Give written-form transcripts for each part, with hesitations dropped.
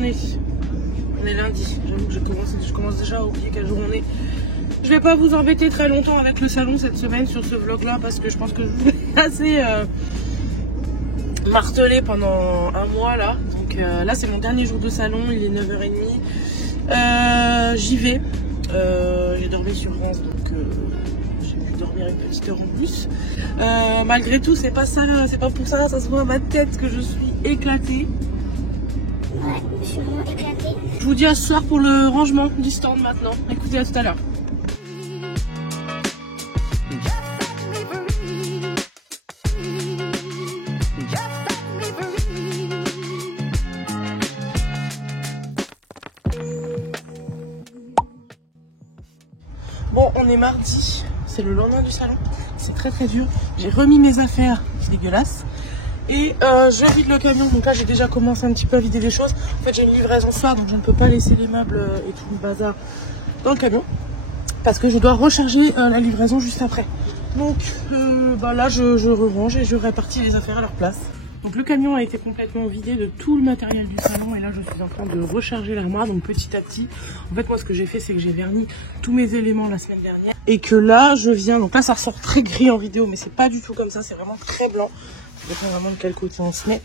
on est? On est lundi. J'avoue que je commence déjà à oublier quel jour on est. Je vais pas vous embêter très longtemps avec le salon cette semaine sur ce vlog là parce que je pense que je vous ai assez martelé pendant un mois là. Donc là c'est mon dernier jour de salon, il est 9h30. J'y vais. J'ai dormi sur Reims donc j'ai pu dormir une petite heure en plus. Malgré tout c'est pas ça, c'est pas pour ça, ça se voit à ma tête que je suis éclatée. Ouais, je suis vraiment éclatée. Je vous dis à ce soir pour le rangement du stand maintenant. Écoutez, à tout à l'heure. Bon, on est mardi, c'est le lendemain du salon, c'est très très dur. J'ai remis mes affaires, c'est dégueulasse. Et je vide le camion, donc là j'ai déjà commencé un petit peu à vider les choses. En fait j'ai une livraison ce soir, donc je ne peux pas laisser les meubles et tout le bazar dans le camion. Parce que je dois recharger la livraison juste après. Donc là je range et je répartis les affaires à leur place. Donc le camion a été complètement vidé de tout le matériel du salon et là je suis en train de recharger l'armoire, donc petit à petit. En fait moi ce que j'ai fait c'est que j'ai verni tous mes éléments la semaine dernière et que là je viens, donc là ça ressort très gris en vidéo mais c'est pas du tout comme ça, c'est vraiment très blanc. Ça dépend vraiment de quel côté on se met.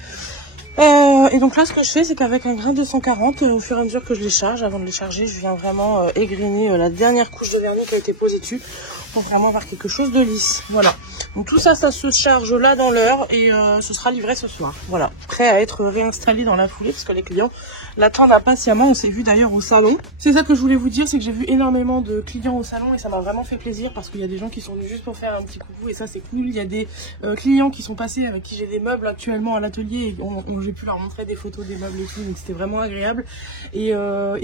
Et donc là ce que je fais c'est qu'avec un grain 240 au fur et à mesure que je les charge, avant de les charger je viens vraiment égrainer la dernière couche de vernis qui a été posée dessus pour vraiment avoir quelque chose de lisse. Voilà, donc tout ça se charge là dans l'heure et ce sera livré ce soir. Voilà, prêt à être réinstallé dans la foulée parce que les clients l'attendent impatiemment. On s'est vu d'ailleurs au salon. C'est ça que je voulais vous dire, c'est que j'ai vu énormément de clients au salon et ça m'a vraiment fait plaisir parce qu'il y a des gens qui sont venus juste pour faire un petit coucou et ça c'est cool. Il y a des clients qui sont passés avec qui j'ai des meubles actuellement à l'atelier et j'ai pu leur montrer des photos des meubles et tout, donc c'était vraiment agréable. Et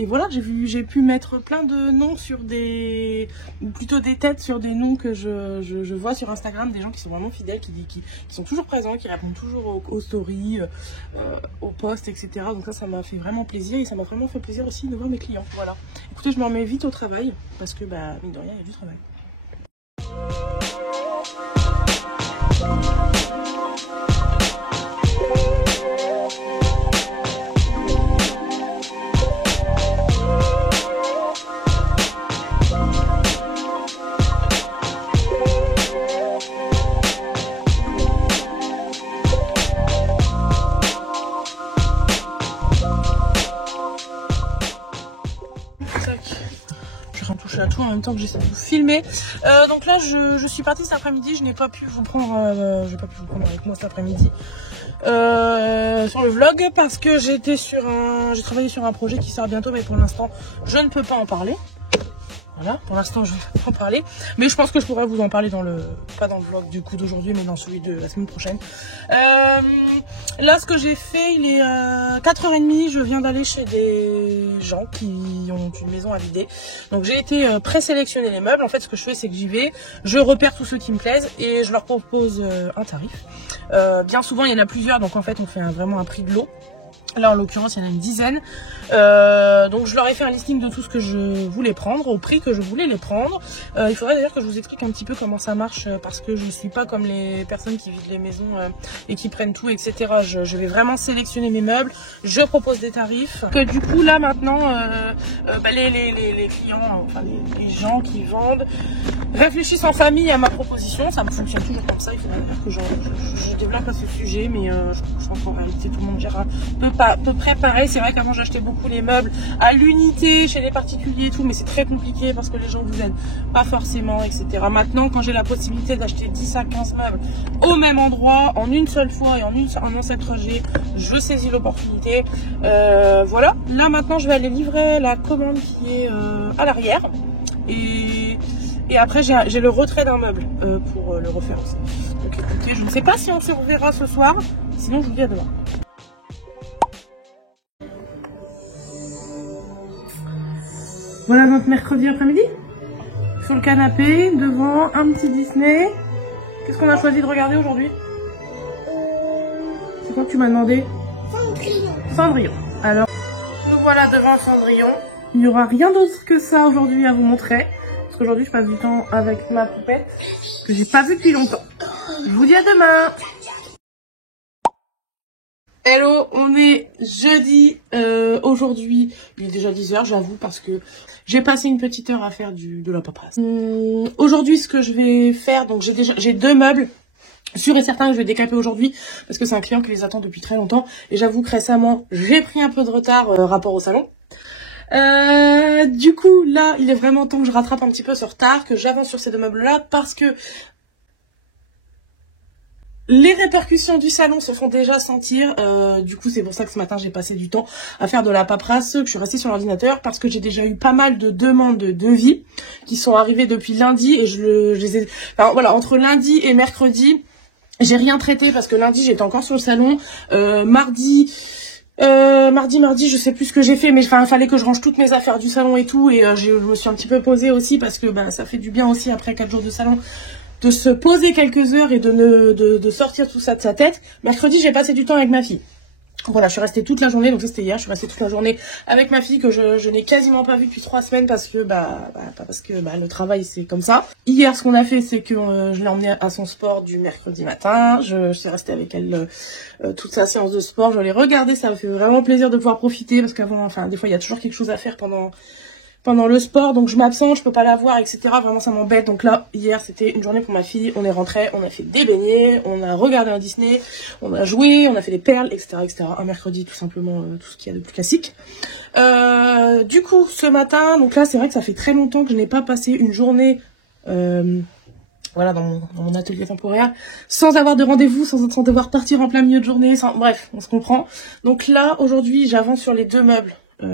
voilà, j'ai pu mettre plein de noms sur ou plutôt des têtes sur des noms que je vois sur Instagram, des gens qui sont vraiment fidèles, qui sont toujours présents, qui répondent toujours aux stories, aux posts, etc. Donc ça m'a fait vraiment plaisir et ça m'a vraiment fait plaisir aussi de voir mes clients. Voilà. Écoutez, je m'en mets vite au travail parce que mine de rien, il y a du travail. À tout en même temps que j'essaie de vous filmer. Donc là je suis partie cet après-midi, je n'ai pas pu vous prendre avec moi cet après-midi sur le vlog parce que j'ai travaillé sur un projet qui sort bientôt mais pour l'instant je ne peux pas en parler. Voilà, pour l'instant je ne vais pas en parler, mais je pense que je pourrais vous en parler pas dans le vlog du coup d'aujourd'hui, mais dans celui de la semaine prochaine. Là ce que j'ai fait, il est 4h30, je viens d'aller chez des gens qui ont une maison à vider. Donc j'ai été présélectionner les meubles. En fait ce que je fais c'est que j'y vais, je repère tous ceux qui me plaisent et je leur propose un tarif. Bien souvent il y en a plusieurs, donc en fait on fait vraiment un prix de lot. Là en l'occurrence il y en a une dizaine, donc je leur ai fait un listing de tout ce que je voulais prendre au prix que je voulais les prendre. Il faudrait d'ailleurs que je vous explique un petit peu comment ça marche parce que je ne suis pas comme les personnes qui vident les maisons et qui prennent tout, etc. Je vais vraiment sélectionner mes meubles, je propose des tarifs que du coup là maintenant les clients, enfin les gens qui vendent réfléchissent en famille à ma proposition. Ça me fonctionne toujours comme ça. Il faudrait d'ailleurs que je développe à ce sujet, mais je pense qu'en réalité tout le monde gère à peu près pareil. C'est vrai qu'avant j'achetais beaucoup les meubles à l'unité chez les particuliers et tout, mais c'est très compliqué parce que les gens vous aident pas forcément, etc. Maintenant quand j'ai la possibilité d'acheter 10 à 15 meubles au même endroit en une seule fois et en un seul trajet, je saisis l'opportunité. Voilà, là maintenant je vais aller livrer la commande qui est à l'arrière et après j'ai le retrait d'un meuble pour le refaire aussi. Donc écoutez, je ne sais pas si on se reverra ce soir, sinon je vous dis à demain. Voilà notre mercredi après-midi, sur le canapé, devant un petit Disney. Qu'est-ce qu'on a choisi de regarder aujourd'hui? C'est quoi que tu m'as demandé? Cendrillon. Cendrillon. Alors, nous voilà devant Cendrillon. Il n'y aura rien d'autre que ça aujourd'hui à vous montrer. Parce qu'aujourd'hui, je passe du temps avec ma poupette, que j'ai pas vue depuis longtemps. Je vous dis à demain. Hello, on est jeudi, aujourd'hui, il est déjà 10 h j'avoue, parce que j'ai passé une petite heure à faire de la paperasse. Aujourd'hui, ce que je vais faire, donc j'ai 2 meubles, sûr et certain que je vais décaper aujourd'hui, parce que c'est un client qui les attend depuis très longtemps, et j'avoue que récemment, j'ai pris un peu de retard rapport au salon. Du coup, là, il est vraiment temps que je rattrape un petit peu ce retard, que j'avance sur ces 2 meubles-là, parce que les répercussions du salon se font déjà sentir, du coup c'est pour ça que ce matin j'ai passé du temps à faire de la paperasse, que je suis restée sur l'ordinateur parce que j'ai déjà eu pas mal de demandes de devis qui sont arrivées depuis lundi et je les ai... Enfin voilà, entre lundi et mercredi, j'ai rien traité parce que lundi j'étais encore sur le salon, mardi, je sais plus ce que j'ai fait, mais enfin fallait que je range toutes mes affaires du salon et tout, et je me suis un petit peu posée aussi parce que ça fait du bien aussi après 4 jours de salon de se poser quelques heures et de sortir tout ça de sa tête. Mercredi, j'ai passé du temps avec ma fille. Voilà, je suis restée toute la journée, donc c'était hier, je suis restée toute la journée avec ma fille que je n'ai quasiment pas vue depuis 3 semaines parce que le travail c'est comme ça. Hier, ce qu'on a fait, c'est que je l'ai emmenée à son sport du mercredi matin. Je suis restée avec elle toute sa séance de sport. Je l'ai regardée, ça me fait vraiment plaisir de pouvoir profiter parce qu'avant, des fois il y a toujours quelque chose à faire pendant le sport, donc je m'absente, je peux pas la voir, etc. Vraiment, ça m'embête. Donc là, hier, c'était une journée pour ma fille. On est rentré, on a fait des beignets, on a regardé un Disney, on a joué, on a fait des perles, etc., etc. Un mercredi, tout simplement, tout ce qu'il y a de plus classique. Du coup, ce matin, donc là, c'est vrai que ça fait très longtemps que je n'ai pas passé une journée, voilà, dans mon atelier temporaire, sans avoir de rendez-vous, sans devoir partir en plein milieu de journée, bref, on se comprend. Donc là, aujourd'hui, j'avance sur les 2 meubles.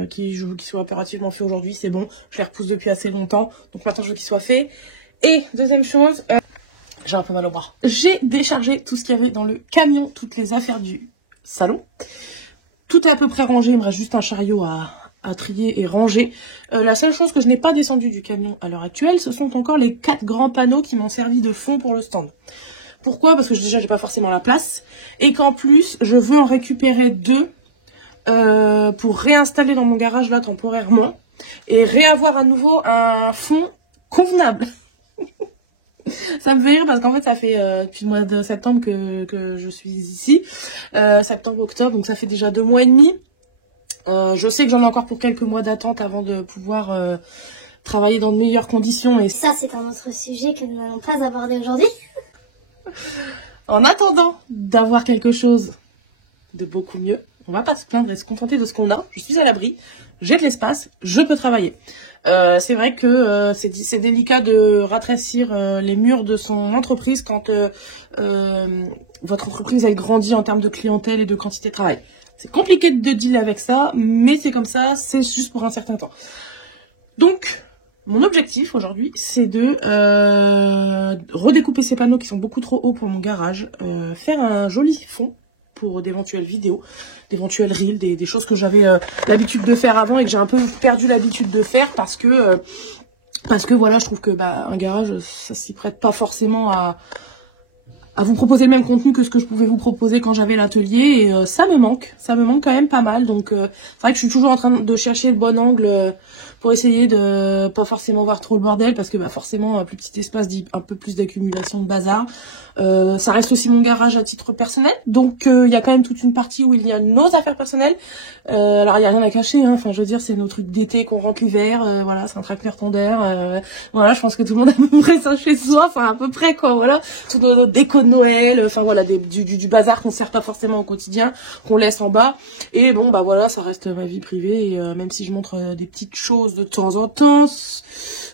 Qui soit opérativement fait aujourd'hui, c'est bon, je les repousse depuis assez longtemps, donc maintenant je veux qu'ils soient faits. Et deuxième chose, j'ai un peu mal au bras. J'ai déchargé tout ce qu'il y avait dans le camion, toutes les affaires du salon. Tout est à peu près rangé, il me reste juste un chariot à trier et ranger. La seule chose que je n'ai pas descendu du camion à l'heure actuelle, ce sont encore les 4 grands panneaux qui m'ont servi de fond pour le stand. Pourquoi ? Parce que déjà j'ai pas forcément la place, et qu'en plus je veux en récupérer 2 pour réinstaller dans mon garage là temporairement et réavoir à nouveau un fond convenable. Ça me fait rire parce qu'en fait ça fait depuis le mois de septembre que je suis ici, septembre, octobre, donc ça fait déjà 2 mois et demi. Je sais que j'en ai encore pour quelques mois d'attente avant de pouvoir travailler dans de meilleures conditions, et ça c'est un autre sujet que nous n'allons pas aborder aujourd'hui. En attendant d'avoir quelque chose de beaucoup mieux, on va pas se plaindre et se contenter de ce qu'on a. Je suis à l'abri, j'ai de l'espace, je peux travailler. C'est vrai que c'est délicat de rétrécir les murs de son entreprise quand votre entreprise elle grandit en termes de clientèle et de quantité de travail. C'est compliqué de dealer avec ça, mais c'est comme ça, c'est juste pour un certain temps. Donc, mon objectif aujourd'hui, c'est de redécouper ces panneaux qui sont beaucoup trop hauts pour mon garage, faire un joli fond pour d'éventuelles vidéos, d'éventuels reels, des choses que j'avais l'habitude de faire avant et que j'ai un peu perdu l'habitude de faire parce que voilà, je trouve que un garage, ça s'y prête pas forcément à vous proposer le même contenu que ce que je pouvais vous proposer quand j'avais l'atelier, et ça me manque quand même pas mal. Donc c'est vrai que je suis toujours en train de chercher le bon angle pour essayer de pas forcément voir trop le bordel, parce que forcément plus petit espace dit un peu plus d'accumulation de bazar. Ça reste aussi mon garage à titre personnel, donc il y a quand même toute une partie où il y a nos affaires personnelles. Alors il y a rien à cacher, hein. Enfin je veux dire, c'est nos trucs d'été qu'on rentre l'hiver, voilà, c'est un tracteur tondaire, voilà, je pense que tout le monde a à peu près ça chez soi, enfin à peu près quoi, voilà, tout nos déco de Noël, enfin voilà, du bazar qu'on sert pas forcément au quotidien, qu'on laisse en bas. Et bon voilà, ça reste ma vie privée, et même si je montre des petites choses de temps en temps,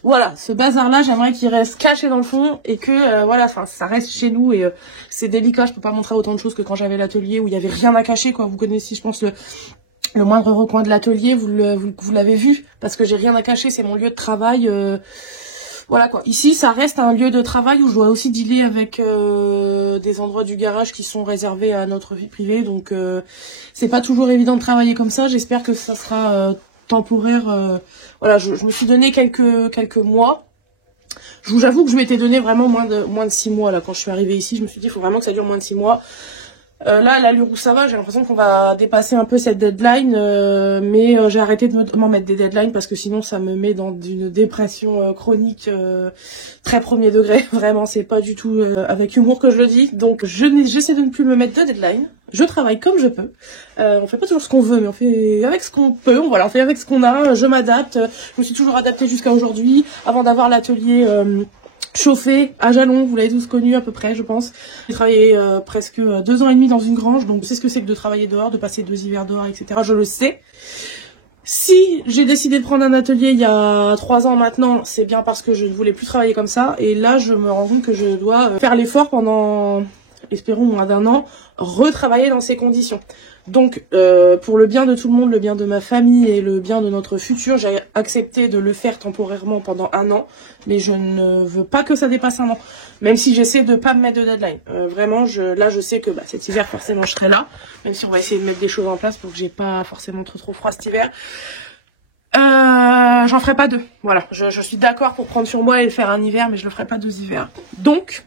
voilà, ce bazar là j'aimerais qu'il reste caché dans le fond, et que voilà, enfin ça reste chez nous, et c'est délicat, je peux pas montrer autant de choses que quand j'avais l'atelier où il y avait rien à cacher quoi. Vous connaissez, je pense, le moindre recoin de l'atelier, vous l'avez vu, parce que j'ai rien à cacher, c'est mon lieu de travail. Voilà quoi. Ici, ça reste un lieu de travail où je dois aussi dealer avec des endroits du garage qui sont réservés à notre vie privée, donc c'est pas toujours évident de travailler comme ça. J'espère que ça sera temporaire. Voilà, je me suis donné quelques mois. J'avoue que je m'étais donné vraiment moins de 6 mois là quand je suis arrivée ici. Je me suis dit, il faut vraiment que ça dure moins de 6 mois. Là, à l'allure où ça va, j'ai l'impression qu'on va dépasser un peu cette deadline, mais j'ai arrêté de m'en mettre des deadlines parce que sinon ça me met dans une dépression chronique très premier degré. Vraiment, c'est pas du tout avec humour que je le dis. Donc j'essaie de ne plus me mettre de deadline. Je travaille comme je peux. On fait pas toujours ce qu'on veut, mais on fait avec ce qu'on peut. On fait avec ce qu'on a. Je m'adapte. Je me suis toujours adaptée jusqu'à aujourd'hui. Avant d'avoir l'atelier chauffé à Jalon, vous l'avez tous connu à peu près, je pense. J'ai travaillé presque 2 ans et demi dans une grange, donc je sais ce que c'est que de travailler dehors, de passer 2 hivers dehors, etc. Je le sais. Si j'ai décidé de prendre un atelier il y a 3 ans maintenant, c'est bien parce que je ne voulais plus travailler comme ça. Et là, je me rends compte que je dois faire l'effort pendant, espérons, moins d'1 an, retravailler dans ces conditions. Donc, pour le bien de tout le monde, le bien de ma famille et le bien de notre futur, j'ai accepté de le faire temporairement pendant 1 an, mais je ne veux pas que ça dépasse 1 an, même si j'essaie de pas me mettre de deadline. Vraiment, là, je sais que cet hiver, forcément, je serai là, même si on va essayer de mettre des choses en place pour que j'ai pas forcément trop froid cet hiver. J'en ferai pas 2. Voilà, je suis d'accord pour prendre sur moi et le faire un hiver, mais je le ferai pas 2 hivers. Donc,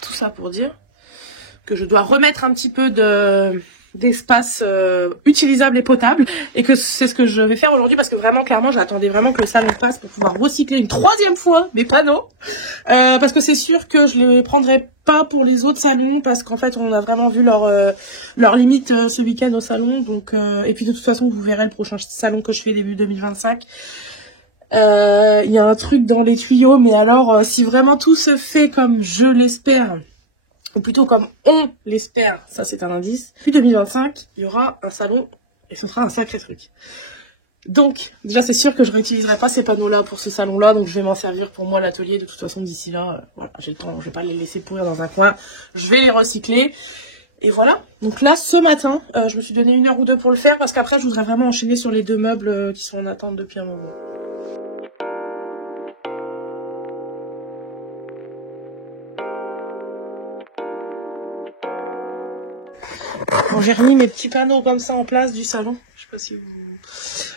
tout ça pour dire que je dois remettre un petit peu d'espace utilisable et potable, et que c'est ce que je vais faire aujourd'hui parce que vraiment, clairement, j'attendais vraiment que le salon passe pour pouvoir recycler une 3e fois mes panneaux, parce que c'est sûr que je les prendrai pas pour les autres salons parce qu'en fait on a vraiment vu leur limite ce week-end au salon, donc et puis de toute façon vous verrez le prochain salon que je fais début 2025. Il y a un truc dans les tuyaux, mais alors si vraiment tout se fait comme je l'espère, ou plutôt comme on l'espère, ça c'est un indice, puis 2025, il y aura un salon et ce sera un sacré truc. Donc, déjà c'est sûr que je réutiliserai pas ces panneaux-là pour ce salon-là, donc je vais m'en servir pour moi l'atelier. De toute façon, d'ici là, voilà, j'ai le temps, je vais pas les laisser pourrir dans un coin, je vais les recycler. Et voilà, donc là, ce matin, je me suis donné 1 heure ou 2 pour le faire, parce qu'après je voudrais vraiment enchaîner sur les 2 meubles qui sont en attente depuis un moment. Bon, j'ai remis mes petits panneaux comme ça en place du salon. Je sais pas si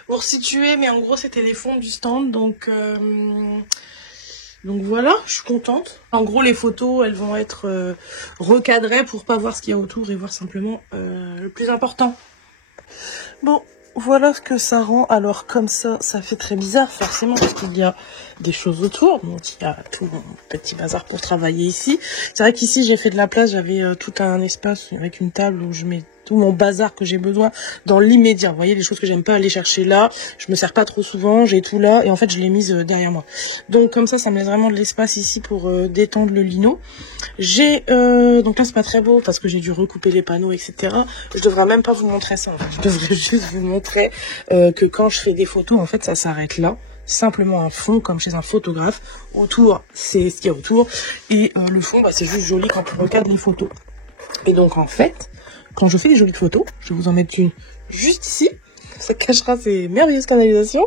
vous resituez, mais en gros c'était les fonds du stand, donc voilà, je suis contente. En gros les photos elles vont être recadrées pour pas voir ce qu'il y a autour et voir simplement le plus important. Bon, voilà ce que ça rend. Alors comme ça fait très bizarre forcément parce qu'il y a des choses autour. Donc il y a tout mon petit bazar pour travailler ici. C'est vrai qu'ici j'ai fait de la place, j'avais tout un espace avec une table où je mets tout mon bazar que j'ai besoin dans l'immédiat. Vous voyez, les choses que j'aime pas aller chercher là, je me sers pas trop souvent, j'ai tout là et en fait je l'ai mise derrière moi. Donc comme ça me laisse vraiment de l'espace ici pour détendre le lino. J'ai donc là c'est pas très beau parce que j'ai dû recouper les panneaux, etc. Je devrais même pas vous montrer ça en fait. Je devrais juste vous montrer que quand je fais des photos, en fait ça s'arrête là. Simplement un fond comme chez un photographe. Autour, c'est ce qu'il y a autour. Et le fond, c'est juste joli quand on recadre les photos. Et donc en fait, quand je fais des jolies photos, je vais vous en mettre une juste ici. Ça cachera ces merveilleuses canalisations.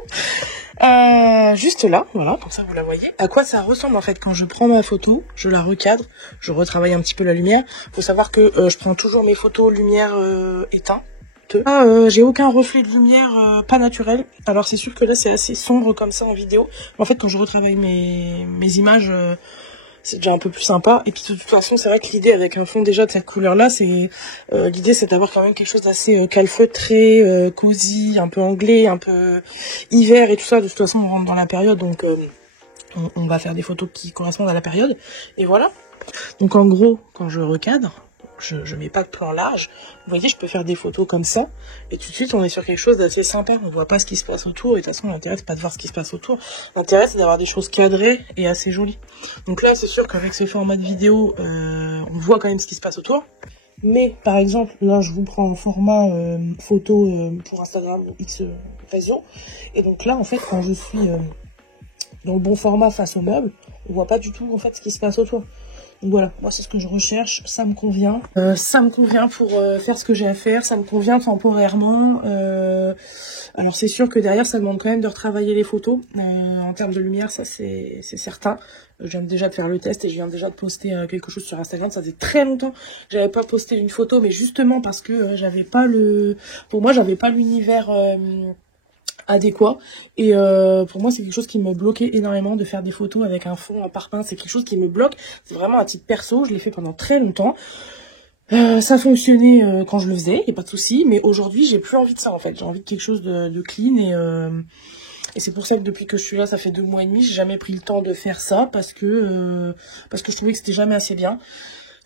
Juste là, voilà, comme ça vous la voyez. À quoi ça ressemble en fait quand je prends ma photo, je la recadre, je retravaille un petit peu la lumière. Faut savoir que je prends toujours mes photos lumière éteinte. J'ai aucun reflet de lumière pas naturel. Alors c'est sûr que là c'est assez sombre comme ça en vidéo. En fait quand je retravaille mes images, c'est déjà un peu plus sympa. Et puis de toute façon c'est vrai que l'idée avec un fond déjà de cette couleur là, c'est l'idée c'est d'avoir quand même quelque chose d'assez calfeutré, cosy, un peu anglais, un peu hiver et tout ça. De toute façon on rentre dans la période, donc on va faire des photos qui correspondent à la période. Et voilà. Donc en gros quand je recadre, je mets pas de plan large. Vous voyez, je peux faire des photos comme ça. Et tout de suite, on est sur quelque chose d'assez sympa. On voit pas ce qui se passe autour. Et de toute façon, l'intérêt, c'est pas de voir ce qui se passe autour. L'intérêt, c'est d'avoir des choses cadrées et assez jolies. Donc là, c'est sûr qu'avec ce format de vidéo, on voit quand même ce qui se passe autour. Mais, par exemple, là, je vous prends un format photo pour Instagram ou X occasion. Et donc là, en fait, quand je suis dans le bon format face au meuble, on voit pas du tout, en fait, ce qui se passe autour. Donc voilà, moi c'est ce que je recherche, ça me convient. Ça me convient pour faire ce que j'ai à faire, ça me convient temporairement. Alors c'est sûr que derrière ça demande quand même de retravailler les photos. En termes de lumière, ça c'est certain. Je viens déjà de faire le test et je viens déjà de poster quelque chose sur Instagram. Ça faisait très longtemps que j'avais pas posté une photo, mais justement parce que j'avais pas pour moi j'avais pas l'univers adéquat, et pour moi c'est quelque chose qui me bloquait énormément de faire des photos avec un fond en parpaing. C'est quelque chose qui me bloque, c'est vraiment à titre perso, je l'ai fait pendant très longtemps. Ça fonctionnait quand je le faisais, y a pas de souci, mais aujourd'hui j'ai plus envie de ça en fait. J'ai envie de quelque chose de clean et c'est pour ça que depuis que je suis là, ça fait 2 mois et demi, j'ai jamais pris le temps de faire ça parce que je trouvais que c'était jamais assez bien.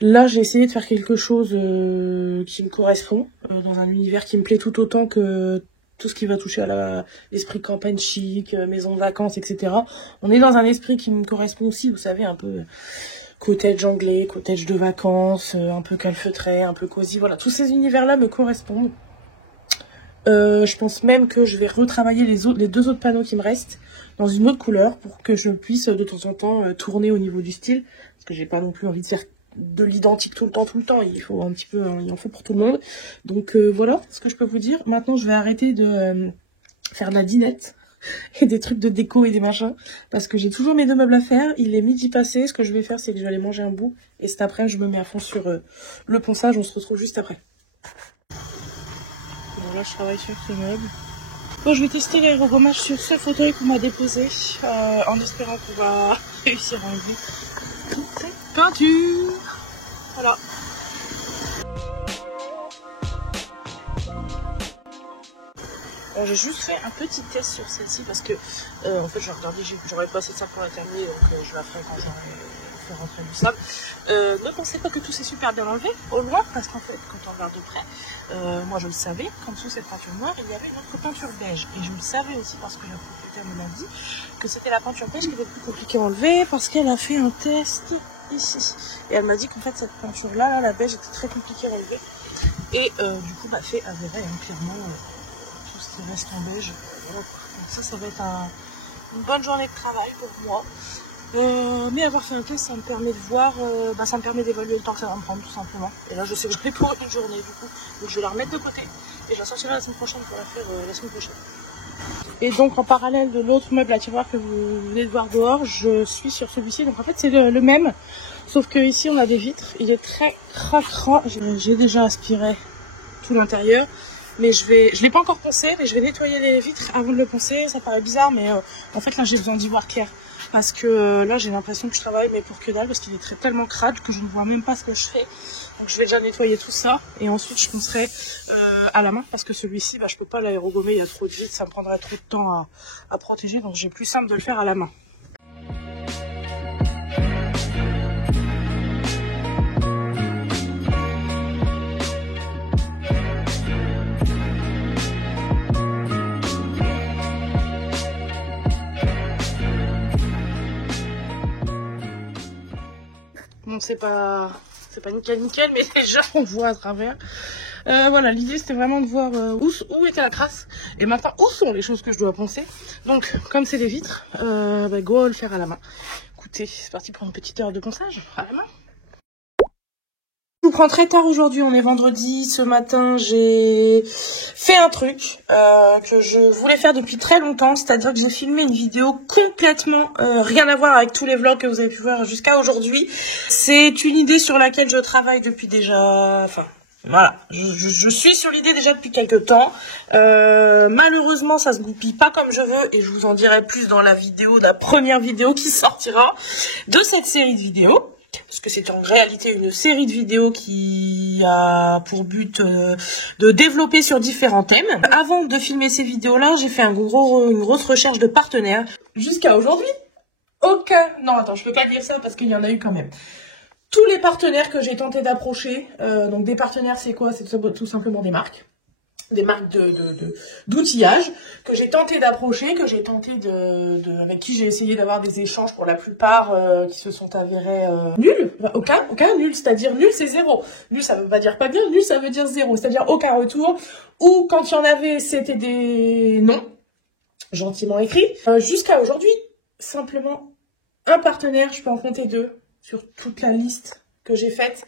Là, j'ai essayé de faire quelque chose qui me correspond, dans un univers qui me plaît tout autant que tout ce qui va toucher à l'esprit campagne chic, maison de vacances, etc. On est dans un esprit qui me correspond aussi, vous savez, un peu cottage anglais, cottage de vacances, un peu calfeutré, un peu cosy, voilà. Tous ces univers-là me correspondent. Je pense même que je vais retravailler les 2 autres panneaux qui me restent dans une autre couleur pour que je puisse de temps en temps tourner au niveau du style. Parce que j'ai pas non plus envie de faire de l'identique tout le temps. Il faut un petit peu, il en faut pour tout le monde. Donc voilà ce que je peux vous dire. Maintenant, je vais arrêter de faire de la dinette et des trucs de déco et des machins. Parce que j'ai toujours mes 2 meubles à faire. Il est midi passé. Ce que je vais faire, c'est que je vais aller manger un bout. Et cet après, je me mets à fond sur le ponçage. On se retrouve juste après. Bon, là, je travaille sur ce meuble. Bon, je vais tester l'aérogommage sur ce fauteuil qu'on m'a déposé. En espérant qu'on va réussir à enlever toute cette peinture. Voilà. Bon, j'ai juste fait un petit test sur celle-ci parce que en fait j'ai regardé, j'aurais pas assez de sable pour la terminer, donc je la ferai quand j'aurai fait rentrer du sable. Ne pensez pas que tout s'est super bien enlevé au loin, parce qu'en fait quand on regarde de près, moi je le savais, qu'en dessous cette peinture noire il y avait une autre peinture beige, et je le savais aussi parce que la propriétaire me l'a dit, que c'était la peinture beige qui était plus compliquée à enlever parce qu'elle a fait un test ici, et elle m'a dit qu'en fait cette peinture là, la beige était très compliquée à enlever, et du coup fait avéré clairement tout ce qui reste en beige. Donc ça va être une bonne journée de travail pour moi. Mais avoir fait un test, ça me permet de voir, ça me permet d'évaluer le temps que ça va me prendre tout simplement. Et là je sais que je l'ai pour une journée du coup. Donc je vais la remettre de côté et je la sortirai la semaine prochaine pour la faire la semaine prochaine. Et donc en parallèle de l'autre meuble à tiroir que vous venez de voir dehors, je suis sur celui-ci. Donc en fait c'est le même, sauf que ici on a des vitres. Il est très cracra. J'ai déjà aspiré tout l'intérieur. Mais je l'ai pas encore poncé, mais je vais nettoyer les vitres avant de le poncer. Ça paraît bizarre, mais en fait là j'ai besoin d'y voir clair. Parce que là j'ai l'impression que je travaille mais pour que dalle, parce qu'il est tellement crade que je ne vois même pas ce que je fais. Donc je vais déjà nettoyer tout ça et ensuite je poncerai à la main, parce que celui-ci je peux pas l'aérogommer, il y a trop de vitres, ça me prendrait trop de temps à protéger, donc j'ai plus simple de le faire à la main. Bon, c'est pas nickel, mais déjà on voit à travers. Voilà, l'idée c'était vraiment de voir où était la trace et maintenant où sont les choses que je dois poncer. Donc comme c'est des vitres, go le faire à la main. Écoutez, c'est parti pour une petite heure de ponçage à la main. Je vous prends très tard aujourd'hui, on est vendredi. Ce matin j'ai fait un truc que je voulais faire depuis très longtemps, c'est-à-dire que j'ai filmé une vidéo complètement rien à voir avec tous les vlogs que vous avez pu voir jusqu'à aujourd'hui. C'est une idée sur laquelle je travaille depuis déjà, voilà, je suis sur l'idée déjà depuis quelques temps. Malheureusement ça se goupille pas comme je veux, et je vous en dirai plus dans la première vidéo qui sortira de cette série de vidéos. Parce que c'est en réalité une série de vidéos qui a pour but de développer sur différents thèmes. Avant de filmer ces vidéos-là, j'ai fait une grosse recherche de partenaires. Jusqu'à aujourd'hui, non, attends, je peux pas dire ça parce qu'il y en a eu quand même. Tous les partenaires que j'ai tenté d'approcher, donc des partenaires c'est quoi? C'est tout simplement des marques d'outillage que j'ai tenté d'approcher, avec qui j'ai essayé d'avoir des échanges, pour la plupart qui se sont avérés nuls. Aucun nul, c'est-à-dire nul c'est zéro. Nul ça veut pas dire pas bien, nul ça veut dire zéro, c'est-à-dire aucun retour, ou quand il y en avait c'était des noms gentiment écrits. Jusqu'à aujourd'hui, simplement un partenaire, je peux en compter 2 sur toute la liste que j'ai faite,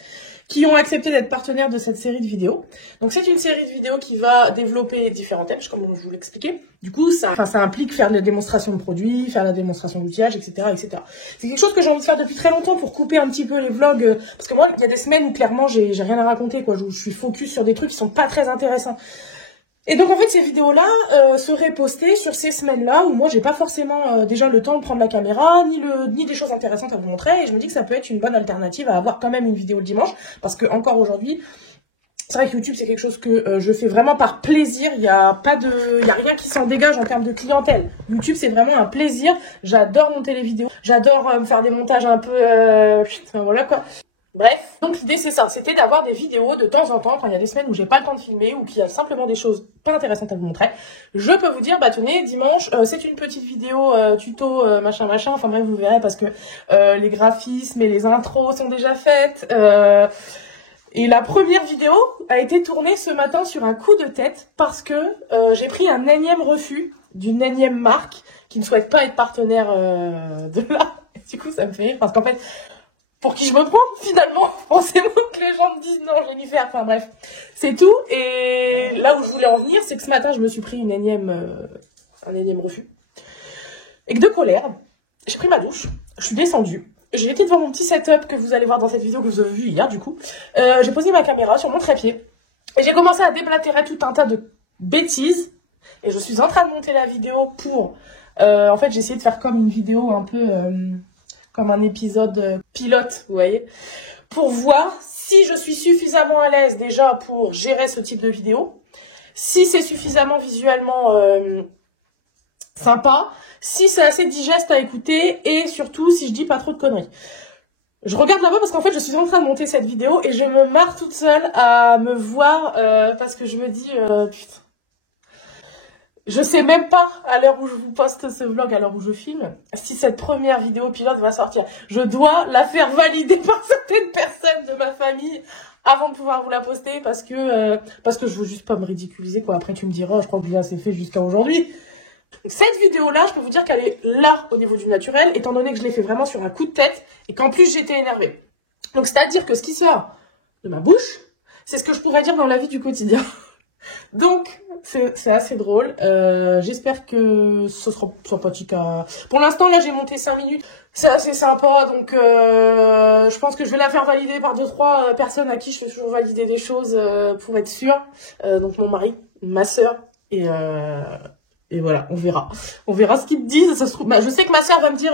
qui ont accepté d'être partenaires de cette série de vidéos. Donc c'est une série de vidéos qui va développer différents thèmes, comme je vous l'expliquais. Du coup, ça implique faire la démonstration de produits, faire la démonstration d'outillage, etc., etc. C'est quelque chose que j'ai envie de faire depuis très longtemps pour couper un petit peu les vlogs, parce que moi, il y a des semaines où clairement j'ai rien à raconter, quoi. Je suis focus sur des trucs qui sont pas très intéressants. Et donc en fait ces vidéos-là seraient postées sur ces semaines-là où moi j'ai pas forcément déjà le temps de prendre la caméra, ni des choses intéressantes à vous montrer, et je me dis que ça peut être une bonne alternative à avoir quand même une vidéo le dimanche, parce que encore aujourd'hui, c'est vrai que YouTube c'est quelque chose que je fais vraiment par plaisir, il y a rien qui s'en dégage en termes de clientèle. YouTube c'est vraiment un plaisir, j'adore monter les vidéos, j'adore me faire des montages un peu, enfin, voilà quoi. Bref, donc l'idée c'est ça, c'était d'avoir des vidéos de temps en temps, quand il y a des semaines où j'ai pas le temps de filmer ou qu'il y a simplement des choses pas intéressantes à vous montrer. Je peux vous dire, bah tenez, dimanche, c'est une petite vidéo tuto, machin, enfin bref, vous verrez parce que les graphismes et les intros sont déjà faites. Et la première vidéo a été tournée ce matin sur un coup de tête parce que j'ai pris un énième refus d'une énième marque qui ne souhaite pas être partenaire de là. Et du coup, ça me fait rire parce qu'en fait, pour qui je me prends finalement, pensez-vous que les gens me disent non, Jennifer, enfin bref, c'est tout. Et là où je voulais en venir, c'est que ce matin, je me suis pris un énième refus. Et que de colère, j'ai pris ma douche, je suis descendue. J'ai été devant mon petit setup que vous allez voir dans cette vidéo que vous avez vue hier du coup. J'ai posé ma caméra sur mon trépied et j'ai commencé à déblatérer tout un tas de bêtises. Et je suis en train de monter la vidéo pour... en fait, j'ai essayé de faire comme une vidéo un peu... comme un épisode pilote, vous voyez, pour voir si je suis suffisamment à l'aise déjà pour gérer ce type de vidéo, si c'est suffisamment visuellement sympa, si c'est assez digeste à écouter et surtout si je dis pas trop de conneries. Je regarde là-bas parce qu'en fait je suis en train de monter cette vidéo et je me marre toute seule à me voir parce que je me dis putain. Je sais même pas, à l'heure où je vous poste ce vlog, à l'heure où je filme, si cette première vidéo pilote va sortir. Je dois la faire valider par certaines personnes de ma famille avant de pouvoir vous la poster parce que je veux juste pas me ridiculiser, quoi. Après, tu me diras, je crois que bien c'est fait jusqu'à aujourd'hui. Cette vidéo-là, je peux vous dire qu'elle est là au niveau du naturel, étant donné que je l'ai fait vraiment sur un coup de tête et qu'en plus j'étais énervée. Donc, c'est-à-dire que ce qui sort de ma bouche, c'est ce que je pourrais dire dans la vie du quotidien. Donc, c'est assez drôle. J'espère que ce sera sympathique à... Pour l'instant, là, j'ai monté 5 minutes. C'est assez sympa, donc je pense que je vais la faire valider par 2-3 personnes à qui je fais toujours valider des choses pour être sûre. Donc, mon mari, ma sœur, et voilà, on verra. On verra ce qu'ils me disent. Ça se trouve... je sais que ma sœur va me dire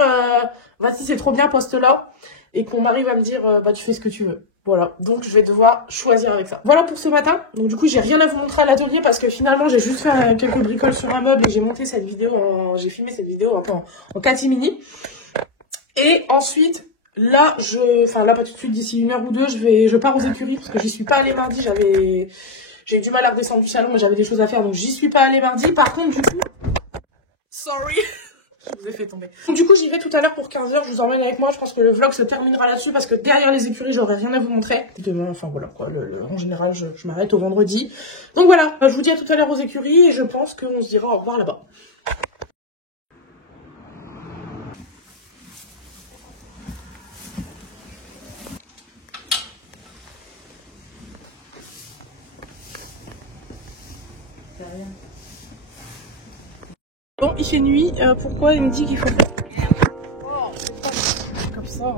vas-y, c'est trop bien, poste-là. Et que mon mari va me dire tu fais ce que tu veux. Voilà, donc je vais devoir choisir avec ça. Voilà pour ce matin. Donc du coup, j'ai rien à vous montrer à l'atelier parce que finalement, j'ai juste fait quelques bricoles sur un meuble et j'ai monté cette vidéo, j'ai filmé cette vidéo un peu en catimini. Et ensuite, là, là pas tout de suite, d'ici 1 heure ou 2, je pars aux écuries parce que j'y suis pas allée mardi. J'ai eu du mal à redescendre du salon, mais j'avais des choses à faire, donc j'y suis pas allée mardi. Par contre, du coup, sorry. Je vous ai fait tomber. Donc du coup j'y vais tout à l'heure pour 15 h, je vous emmène avec moi, je pense que le vlog se terminera là-dessus parce que derrière les écuries j'aurai rien à vous montrer. Demain, enfin voilà quoi, en général je m'arrête au vendredi. Donc voilà, je vous dis à tout à l'heure aux écuries et je pense qu'on se dira au revoir là-bas. Bon, il fait nuit, pourquoi il me dit qu'il faut faire... Comme ça.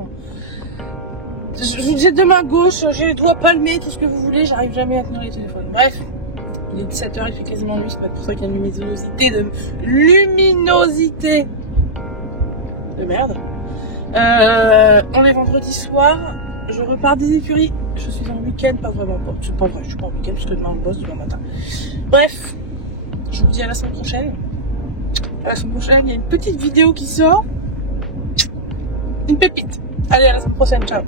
Je vous jette de main gauche, j'ai les doigts palmés, tout ce que vous voulez, j'arrive jamais à tenir les téléphones. Bref, il est 17 h, il fait quasiment nuit, c'est pas pour ça qu'il y a une luminosité de merde. On est vendredi soir, je repars des écuries, je suis en week-end, pas vraiment, bon, c'est pas vrai, je suis pas en week-end parce que demain on bosse demain matin. Bref, je vous dis à la semaine prochaine. À la semaine prochaine, il y a une petite vidéo qui sort. Une pépite. Allez, à la semaine prochaine, ciao.